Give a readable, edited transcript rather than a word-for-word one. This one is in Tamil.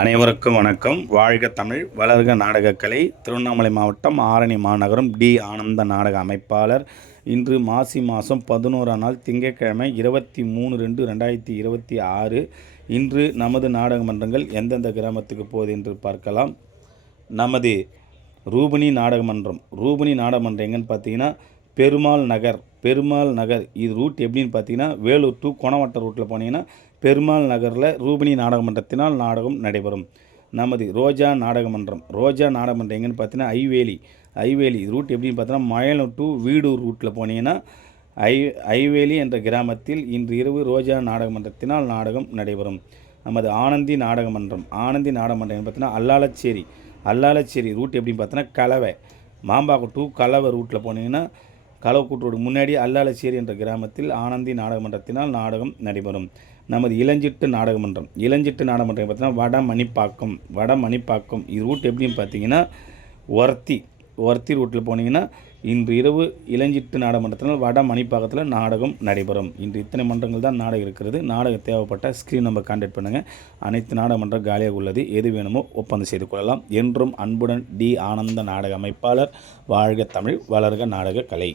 அனைவருக்கும் வணக்கம். வாழ்க தமிழ், வளர்க நாடகக்கலை. திருவண்ணாமலை மாவட்டம் ஆரணி மாநகரம் டி. ஆனந்த நாடக அமைப்பாளர். இன்று மாசி மாதம் 11ஆம் நாள் திங்கட்கிழமை 23/2/2026. இன்று நமது நாடக மன்றங்கள் எந்தெந்த கிராமத்துக்கு போகுது என்று பார்க்கலாம். நமது ரூபினி நாடகமன்றம் எங்கன்னு பார்த்தீங்கன்னா பெருமாள் நகர். இது ரூட் எப்படின்னு பார்த்தீங்கன்னா, வேலூர் டு கோணவட்டம் ரூட்டில் போனீங்கன்னா பெருமாள் நகரில் ரூபினி நாடகமன்றத்தினால் நாடகம் நடைபெறும். நமது ரோஜா நாடகமன்றம் எங்கன்னு பார்த்தீங்கன்னா ஐவேலி ரூட் எப்படின்னு பார்த்தீங்கன்னா, மயிலம் டு வீடூர் ரூட்டில் போனீங்கன்னா ஐவேலி என்ற கிராமத்தில் இன்று இரவு ரோஜா நாடகமன்றத்தினால் நாடகம் நடைபெறும். நமது ஆனந்தி நாடகமன்றம் எங்கன்னு பார்த்தீங்கன்னா அல்லாலச்சேரி ரூட் எப்படின்னு பார்த்தீங்கன்னா கலவை மாம்பாக்கம் டு கலவை ரூட்டில் போனீங்கன்னா கலவக்கூட்டு ரோடு முன்னாடி அல்லாலச்சேரி என்ற கிராமத்தில் ஆனந்தி நாடகமன்றத்தினால் நாடகம் நடைபெறும். நமது இளஞ்சிட்டு நாடகமன்றம் பார்த்தீங்கன்னா வடமணிப்பாக்கம் இது ரூட் எப்படின்னு பார்த்தீங்கன்னா ஒர்த்தி ரூட்டில் போனீங்கன்னா இன்று இரவு இளஞ்சிட்டு நாடகமன்றத்தினால் வடமணிப்பாக்கத்தில் நாடகம் நடைபெறும். இன்று இத்தனை மன்றங்கள் தான் நாடகம் இருக்கிறது. நாடகம் தேவைப்பட்ட ஸ்க்ரீன் நம்பர் கான்டாக்ட் பண்ணுங்கள். அனைத்து நாடகமன்றம் காலியாக உள்ளது. எது வேணுமோ ஒப்பந்தம் செய்து கொள்ளலாம். என்றும் அன்புடன் டி. ஆனந்த நாடக அமைப்பாளர். வாழ்க தமிழ், வளர்க நாடக கலை.